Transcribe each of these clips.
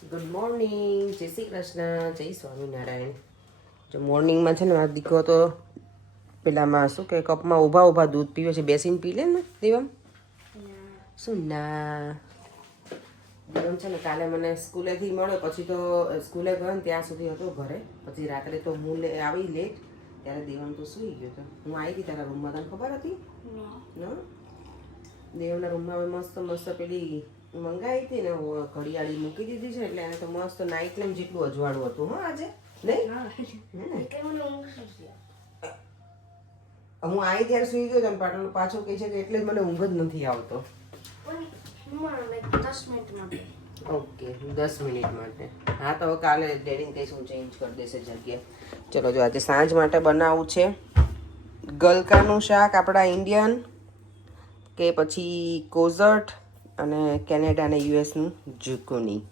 Good morning, જય શ્રી કૃષ્ણ, જય સ્વામિનારાયણ. જો મોર્નિંગમાં છે ને મારો દીકરો તો પેલામાં શું કે કપમાં ઊભા ઊભા દૂધ પીવે છે, બેસીને પી લે ને દેવમ. શું ના દેવમ છે ને કાલે મને સ્કૂલેથી મળ્યો, પછી તો સ્કૂલે ગયો ને ત્યાં સુધી હતો ઘરે. પછી રાત્રે તો હું આવી લેટ, ત્યારે દેવમ તો સૂઈ ગયો હતો. હું આવી હતી તારા રૂમમાં, તને ખબર હતી ને? દેવના રૂમમાં હવે મસ્ત મસ્ત પેલી મંગાવી હતી ને ઘડિયાળી મૂકી દીધી છે, એટલે એને તો મસ્ત નાઇટ લેમ્પ જેટલું અજવાળું હતું. હા આજે નહીં હું આવી ત્યારે સુઈ ગયો ને પાછો કહે છે કે એટલે જ મને ઊંઘ જ નથી આવતો. ઓકે 10 મિનિટ માટે. હા તો કાલે ડેડીને કહીશ હું ચેન્જ કરી દેશે જગ્યા. ચલો જો આજે સાંજ માટે બનાવવું છે ગલકાનું શાક આપણા ઇન્ડિયન, કે પછી કોઝટ અને કેનેડા અને યુએસનું ઝુકુની.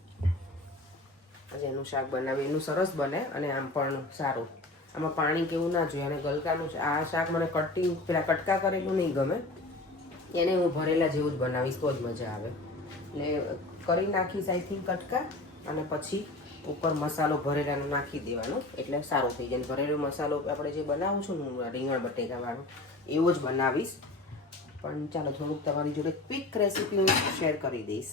આજે એનું શાક બનાવી, એનું સરસ બને અને આમ પણ સારું. આમાં પાણી કેવું ના જોઈએ. અને ગલકાનું આ શાક મને કટિંગ પેલા કટકા કરેલું નહીં ગમે, એને હું ભરેલા જેવું જ બનાવીશ તો જ મજા આવે. એટલે કરી નાખીશ આઈ થિંક કટકા, અને પછી ઉપર મસાલો ભરેલાનો નાખી દેવાનો એટલે સારું થઈ જાય. ભરેલો મસાલો આપણે જે બનાવું છું હું રીંગણ બટેકાવાળો એવો જ બનાવીશ. પણ ચાલો થોડુંક તમારી જોડે ક્વિક રેસીપી હું શેર કરી દઈશ.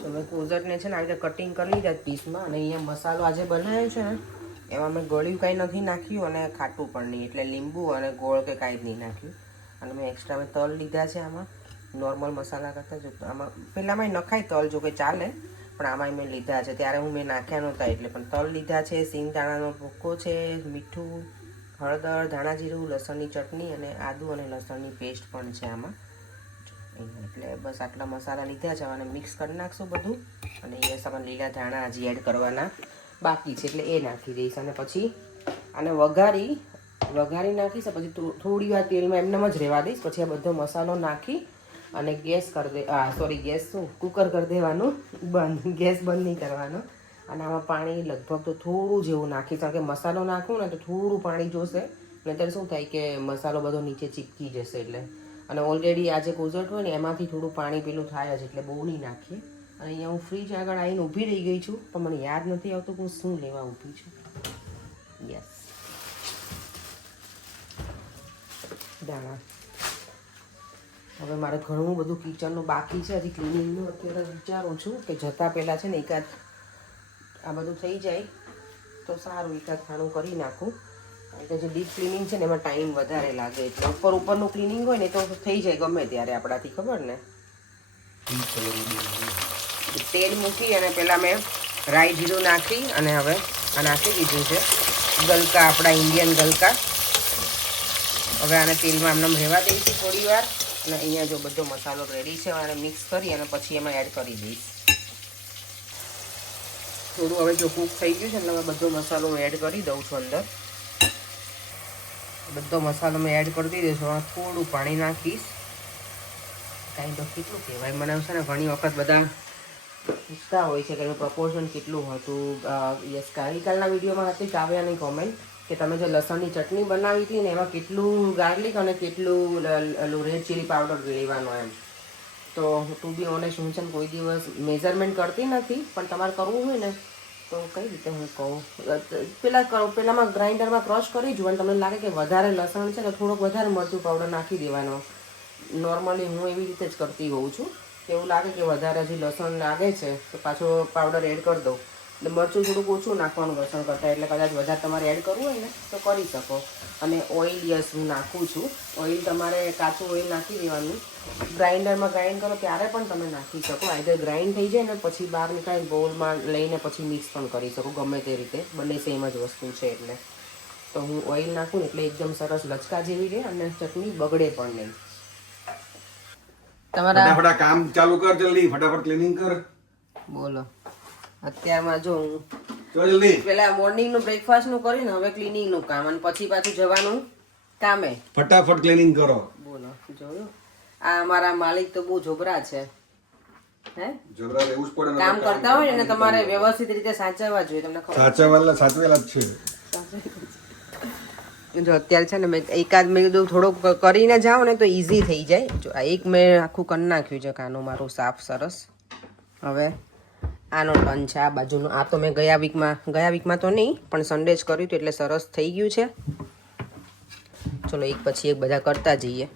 તો મેં કોઝટને છે ને આવી રીતે કટિંગ કરી લીધા પીસમાં, અને અહીંયા મસાલો આજે બનાવ્યો છે ને એમાં મેં ગળ્યું કાંઈ નથી નાખ્યું અને ખાટું પણ નહીં, એટલે લીંબુ અને ગોળ કે કાંઈ જ નહીં નાખ્યું. અને મેં એક્સ્ટ્રા મેં તલ લીધા છે આમાં, નોર્મલ મસાલા કરતાં જો આમાં પહેલાંમાં નખાય તલ જો કે ચાલે, પણ આમાં મેં લીધા છે. ત્યારે હું મેં નાખ્યા નહોતા એટલે, પણ તલ લીધા છે, સિંગદાણાનો ભૂકો છે, મીઠું, હળદર, ધાણા જીરું, લસણની ચટણી અને આદુ અને લસણની પેસ્ટ પણ છે આમાં. એટલે બસ આટલા મસાલા લીધા છે અને મિક્સ કરી નાખશું બધું. અને એ સામાન લીલા ધાણા હજી એડ કરવાના બાકી છે એટલે એ નાખી દઈશ. અને પછી આને વઘારી નાખીશ, પછી થોડી વાર તેલમાં એમનેમ જ રહેવા દઈશ. પછી આ બધો મસાલો નાખી અને ગેસ કરી દે ગેસ કુકર કરી દેવાનું બંધ, ગેસ બંધ નહીં કરવાનો. અને આમાં પાણી લગભગ તો થોડું જેવું નાખીશ, કારણ કે મસાલો નાખું ને તો થોડું પાણી જોશે, નહીંતર શું થાય કે મસાલો બધો નીચે ચીપકી જશે એટલે. અને ઓલરેડી આ જે કોઝટ હોય ને એમાંથી થોડું પાણી પેલું થાય જ, એટલે બહુ નહીં નાખીએ. અને અહીંયા હું ફ્રીજ આગળ આવીને ઊભી રહી ગઈ છું, પણ મને યાદ નથી આવતું કે હું શું લેવા ઊભી છું. યસ, દાણા. હવે મારે ઘણું બધું કિચનનું બાકી છે હજી ક્લિનિંગનું. અત્યારે વિચારું છું કે જતાં પહેલાં છે ને એકાદ આ બધું થઈ જાય તો સારું, એકાદ ખાણું કરી નાખું. કારણ કે જે ડીપ ક્લિનિંગ છે ને એમાં ટાઈમ વધારે લાગે, એટલે ઉપરનું ક્લિનિંગ હોય ને તો થઈ જાય ગમે ત્યારે આપણાથી, ખબર ને. તેલ મૂકી અને પહેલાં મેં રાઈ જીરું નાખી અને હવે આ નાખી દીધું છે ગલકા, આપણા ઇન્ડિયન ગલકા. હવે આને તેલમાં આમને રહેવા દઈશું થોડી વાર. અને અહીંયા જો બધો મસાલો રેડી છે, આને મિક્સ કરી અને પછી એમાં એડ કરી દઈશ. થોડું હવે જો કૂક થઈ ગયું છે એટલે હવે બધો મસાલો હું એડ કરી દઉં છું અંદર. બધો મસાલો મેં એડ કરી દીધો છે. થોડું પાણી નાખીશ, કાંઈ તો કેટલું કહેવાય મને છે ને ઘણી વખત બધા પૂછતા હોય છે કે પ્રપોર્શન કેટલું હતું. યસ, ગઈકાલના વિડીયોમાં હતી કાવ્યાની કોમેન્ટ કે તમે જે લસણની ચટણી બનાવી હતી ને એમાં કેટલું ગાર્લિક અને કેટલું રેડ ચીલી પાવડર લેવાનો એમ. તો ટુ બી ઓનેસ્ટ હું છે ને કોઈ દિવસ મેઝરમેન્ટ કરતી નથી, પણ તમારે કરવું હોય ને તો કઈ રીતે હું કહું, પહેલાંમાં ગ્રાઇન્ડરમાં ક્રશ કરી જુઓ અને તમને લાગે કે વધારે લસણ છે તો થોડોક વધારે મરચું પાવડર નાખી દેવાનો. નોર્મલી હું એવી રીતે જ કરતી હોઉં છું. એવું લાગે કે વધારે હજી લસણ લાગે છે તો પાછો પાવડર એડ કરી દઉં. એટલે મરચું થોડુંક ઓછું નાખવાનું લસણ કરતાં, એટલે કદાચ વધારે તમારે એડ કરવું હોય ને તો કરી શકો. અને ઓઇલ યસ હું નાખું છું. ઓઇલ તમારે કાચું ઓઇલ નાખી દેવાનું. ગ્રાઇન્ડરમાં ગ્રાઇન્ડ કરો ત્યારે પણ તમે નાખી શકો. આઈધર ગ્રાઇન્ડ થઈ જાય ને પછી બહાર નીકાળી બોલમાં લઈને પછી મિક્સ પણ કરી શકો, ગમે તે રીતે, બંને સેમ જ વસ્તુ છે એટલે. તો હું ઓઇલ નાખું ને એટલે એકદમ સરસ લચકા જેવી રહે અને ચટણી બગડે પણ નહીં. તમારા ફટાફટ કામ ચાલુ કર, જલ્દી ફટાફટ ક્લીનિંગ કર. બોલો, અત્યારમાં જો હું જલ્દી પેલા મોર્નિંગનું બ્રેકફાસ્ટનું કરીને હવે ક્લિનિંગનું કામ, અને પછી પાછું જવાનું કામે. ફટાફટ ક્લીનિંગ કરો. બોલો, જોયું? આ અમારા માલિક તો બહુ જોબરા છે. હે, જબરા રહેવું જ પડે ને. કામ કરતા હોય ને તમારે વ્યવસ્થિત રીતે સાચવવા જોઈએ. તમને ખબર સાચવેલા જ છે. જો અત્યારે છે ને મેં એકાદ મેં કીધું થોડુંક કરીને જાઓ ને તો ઇઝી થઈ જાય. જો આ એક મેં આખું કરી નાખ્યું છે કાનું મારું સાફ સરસ. હવે આનો ટર્ન છે આ બાજુનું. આ તો મેં ગયા વીકમાં તો નહીં પણ સન્ડે જ કર્યું હતું એટલે સરસ થઈ ગયું છે. ચલો એક પછી એક બધા કરતા જઈએ.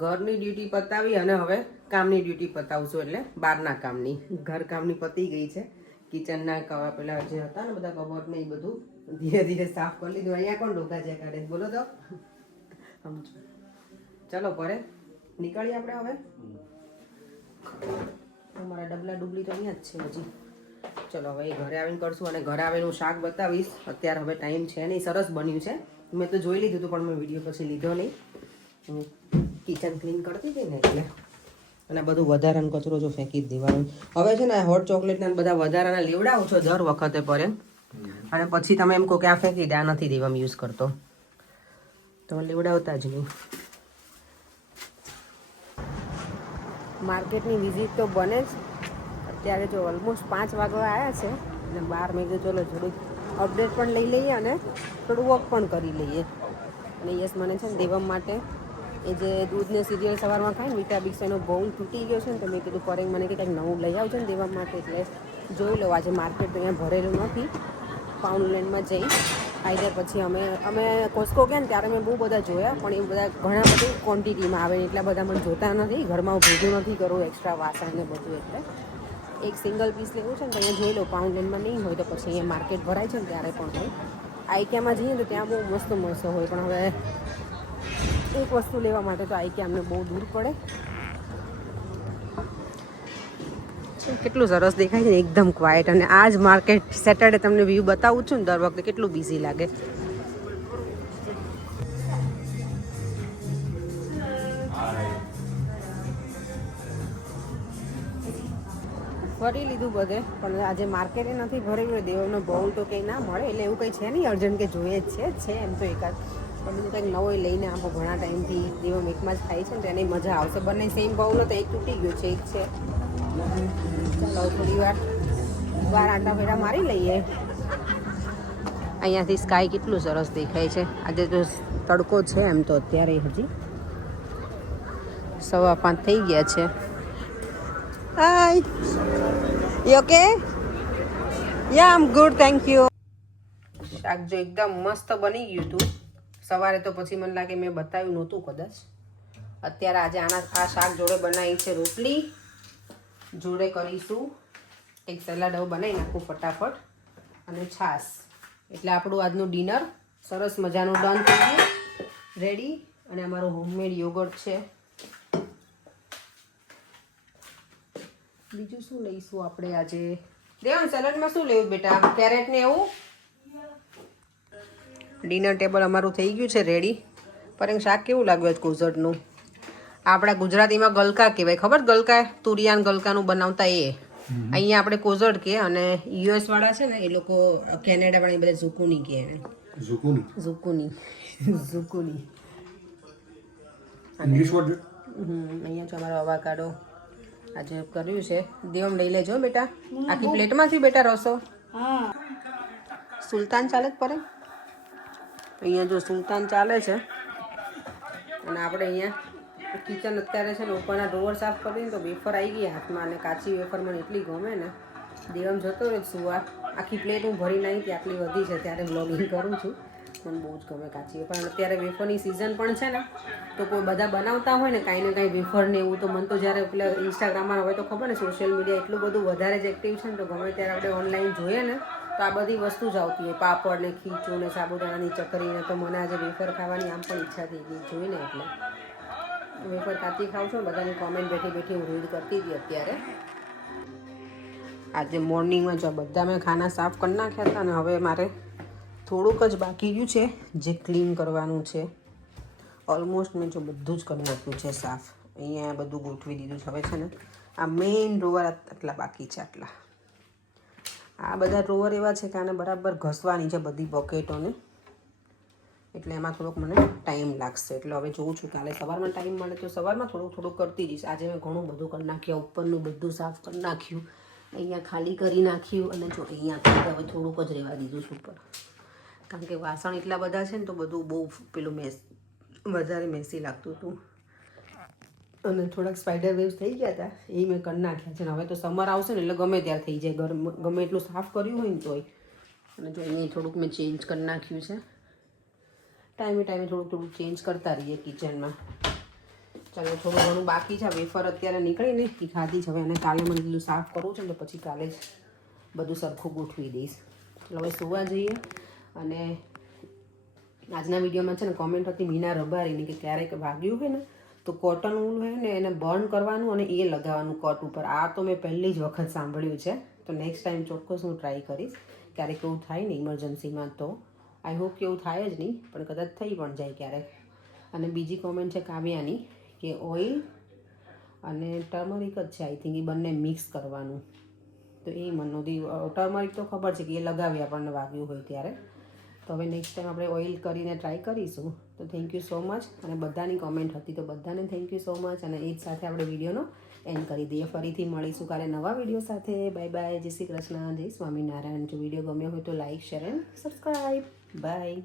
ઘરની ડ્યુટી પતાવી અને હવે કામની ડ્યુટી પતાવશું એટલે બહારના કામની. ઘર કામની પતી ગઈ છે. કિચનના પેલા જે હતા ને બધા કબોર્ડ ને એ બધું ધીરે ધીરે સાફ કરી લીધું. અહીંયા કોણ ડોકા જે કાઢે બોલો તો. ચલો પરે નીકળીએ આપણે હવે. અમારા ડબલા ડુબલી તો અહીંયા જ છે હજી. ચલો હવે એ ઘરે આવીને કરશું અને ઘરે આવીને હું શાક બતાવીશ. અત્યારે હવે ટાઈમ છે નહીં. સરસ બન્યું છે. મેં તો જોઈ લીધું હતું પણ મેં વિડીયો પછી લીધો નહીં. કિચન ક્લીન કરતી હતી ને એટલે. અને બધું વધારાનો કચરો જો ફેંકી જ દેવાનું. હવે છે ને હોટ ચોકલેટના બધા વધારાના લેવડાવું છો દર વખતે પરે અને પછી તમે એમ કહો કે આ ફેંકી દે, આ નથી દેવામાં યુઝ કરતો, તમે લેવડાવતા જ નહીં. માર્કેટની વિઝિટ તો બને જ. અત્યારે જો ઓલમોસ્ટ 5 વાગવા આવ્યા છે અને બહાર મેં કીધું ચલો થોડુંક અપડેટ પણ લઈ લઈએ અને થોડું વોક પણ કરી લઈએ. અને યસ મને છે ને દેવમ માટે એ જે દૂધને સિરિયલ સવારમાં ખાય ને વિટાબિક્સ એનો બાઉલ તૂટી ગયો છે ને તો મેં કીધું પરેંગ મને કે કંઈક નવું લઈ આવજો ને દેવા માટે. એટલે જોઈ લો આજે માર્કેટ તો અહીંયા ભરેલું નથી. પાઉન્ડલેન્ડમાં જઈ આઈધર પછી અમે કોસ્કો ગયા ને ત્યારે મેં બહુ બધા જોયા પણ એ બધા ઘણા બધી ક્વોન્ટિટીમાં આવે ને એટલા બધા મને જોતા નથી. ઘરમાં ભેગું નથી કરવું એક્સ્ટ્રા વાસણ ને બધું એટલે એક સિંગલ પીસ લેવું છે ને તો અહીંયા જોઈ લો. પાઉન્ડલેન્ડમાં નહીં હોય તો પછી અહીંયા માર્કેટ ભરાય છે ને ત્યારે પણ હોય. આઈક્યામાં જઈએ તો ત્યાં બહુ મસ્ત હોય પણ હવે એક વસ્તુ લેવા માટે તો આઈક્યા અમને બહુ દૂર પડે. કેટલું સરસ દેખાય છે ને એકદમ ક્વાઇટ. અને આ જ માર્કેટ સેટરડે તમને વ્યૂ બતાવું છું ને દર વખતે કેટલું બિઝી લાગે. ફરી લીધું બધે પણ આજે માર્કેટે નથી ભરેલું. દેવનો બાઉલ તો કંઈ ના મળે એટલે એવું કંઈ છે નહીં અર્જન્ટ કે જોઈએ જ છે એમ તો એકાદ પણ બીજું કંઈક નવો લઈને આપો. ઘણા ટાઈમથી દેવમ એકમાં જ ખાય છે ને તો એની મજા આવશે. બંને સેમ બાઉલ તો એક તૂટી ગયું છે એક છે. ચાલો થોડી વાર આટા ફેરા મારી લઈએ. અહીંયાથી સ્કાય કેટલું સરસ દેખાય છે. આજે તો તડકો છે એમ તો અત્યારે હજી 5:15 થઈ ગયા છે. Hi you okay? Yeah I am good thank you. શાક જો એકદમ મસ્ત બની ગયું હતું. સવારે તો પછી મને લાગે મેં બતાવ્યું નહોતું કદાચ. અત્યારે આજે આ શાક જોડે બનાવી છે રોટલી, જોડે કરીશું એક સલાડ બનાવી નાખું ફટાફટ અને છાશ. એટલે આપણું આજનું ડિનર સરસ મજાનું ડન થઈ ગયું, રેડી. અને અમારું હોમમેડ યોગર્ટ છે. બીજું શું લઈશું આપણે આજે? દેવન સલાડમાં શું લેવું બેટા? કેરેટ ને એવું. ડિનર ટેબલ અમારું થઈ ગયું છે રેડી. પણ શાક કેવું લાગ્યું કોઝટનું? આપણા ગુજરાતીમાં ગલકા કહેવાય, ખબર? ગલકા તુરિયાન ગલકાનું બનાવતા એ. અહીંયા આપણે કોઝટ કે અને યુએસ વાળા છે ને એ લોકો કેનેડા વાળા બધા ઝુકુની કહે. ઝુકુની અહીંયા છે અમારો અવાકાડો આજે કર્યું છે. દેવમ લઈ લેજો બેટા. આખી પ્લેટમાંથી બેટા રસો. સુલતાન ચાલે જ પડે. અહીંયા જો સુલતાન ચાલે છે અને આપણે અહીંયા કિચન અત્યારે છે ને ઉપરના ડ્રોવર સાફ કરીને તો વેફર આવી ગઈ હાથમાં અને કાચી વેફર મને એટલી ગમે ને. દેવમ જતો રહે સુવા. આખી પ્લેટ હું ભરી નાખી હતી, આટલી વધી છે ત્યારે બ્લોગિંગ કરું છું. મને બહુ જ ગમે કાચી વેફર. અને અત્યારે વેફરની સિઝન પણ છે ને તો કોઈ બધા બનાવતા હોય ને કાંઈ ને કાંઈ વેફર ને એવું તો મને તો જ્યારે પેલા ઇન્સ્ટાગ્રામમાં હવે તો ખબર ને સોશિયલ મીડિયા એટલું બધું વધારે જ એક્ટિવ છે ને તો ગમે ત્યારે આપણે ઓનલાઈન જોઈએ ને તો આ બધી વસ્તુ જ આવતી હોય. પાપડ ને ખીચું ને સાબુદાણાની ચકરી ને. તો મને આજે વેફર ખાવાની આમ પણ ઈચ્છા થઈ ગઈ જોઈને એટલે વેફર કાચી ખાઉં છું. બધાની કોમેન્ટ બેઠી હું રીડ કરતી હતી અત્યારે. આજે મોર્નિંગમાં જો બધા મેં ખાના સાફ કરી નાખ્યા હતા અને હવે મારે થોડુંક જ બાકી ગયું છે જે ક્લીન કરવાનું છે. ઓલમોસ્ટ મેં જો બધું જ કરી નાખ્યું છે સાફ. અહીંયા બધું ગોઠવી દીધું છે. હવે છે ને આ મેઇન ડ્રોવર આટલા બાકી છે. આ બધા ડ્રોવર એવા છે કે આને બરાબર ઘસવાની છે બધી બકેટોને. એટલે એમાં થોડોક મને ટાઈમ લાગશે. એટલે હવે જોઉં છું કાલે સવારમાં ટાઈમ મળે તો સવારમાં થોડું કરતી જઈશ. આજે મેં ઘણું બધું કરી નાખ્યું. ઉપરનું બધું સાફ કરી નાખ્યું, અહીંયા ખાલી કરી નાખ્યું અને જો અહીંયા હવે થોડુંક જ રહેવા દીધું છું ઉપર. કારણ કે વાસણ એટલા બધા છે ને તો બધું બહુ પેલું વધારે મેસી લાગતું હતું. અને થોડાક સ્પાઈડર વેવ્સ થઈ ગયા હતા એ મેં કરી નાખ્યા છે. અને હવે તો સમર આવશે ને એટલે ગમે ત્યારે થઈ જાય, ગમે એટલું સાફ કર્યું હોય ને તોય. અને જો અહીંયા થોડુંક મેં ચેન્જ કરી નાખ્યું છે. ટાઈમે થોડુંક ચેન્જ કરતા રહીએ કિચનમાં. ચાલો થોડું ઘણું બાકી છે. વેફર અત્યારે નીકળીને એ ખાધી છે. હવે અને કાલે મને બધું સાફ કરવું છે ને તો પછી કાલે જ બધું સરખું ગોઠવી દઈશ. એટલે હવે સુવા જઈએ. અને આજના વિડીયોમાં છે ને કોમેન્ટ હતી મીના રબારીની કે ક્યારેક વાગ્યું હોય ને તો કોટન ઊલ હોય ને એને બર્ન કરવાનું અને એ લગાવવાનું કટ ઉપર. આ તો મેં પહેલી જ વખત સાંભળ્યું છે. તો નેક્સ્ટ ટાઈમ ચોક્કસ હું ટ્રાય કરીશ. ક્યારેક એવું થાય ને ઇમરજન્સીમાં તો. આઈ હોપ કે એવું થાય જ નહીં, પણ કદાચ થઈ પણ જાય ક્યારેક. અને બીજી કોમેન્ટ છે કાવ્યાની કે ઓઇલ અને ટર્મરિક જ છે આઈ થિંક, એ બંને મિક્સ કરવાનું. તો એ મને નહોતી. ટર્મરિક તો ખબર છે કે એ લગાવી આપણને વાગ્યું હોય ત્યારે. તો હવે નેક્સ્ટ ટાઈમ આપણે ઓઇલ કરીને ટ્રાય કરીશું. તો થેન્ક યુ સો મચ. અને બધાની કોમેન્ટ હતી તો બધાને થેન્ક યુ સો મચ. અને એ જ સાથે આપણે વિડીયોનો એન્ડ કરી દઈએ. ફરીથી મળીશું કાલે નવા વિડીયો સાથે. Bye bye. જય શ્રી કૃષ્ણ, જય સ્વામિનારાયણ. જો વિડીયો ગમ્યો હોય તો like, share and subscribe. By.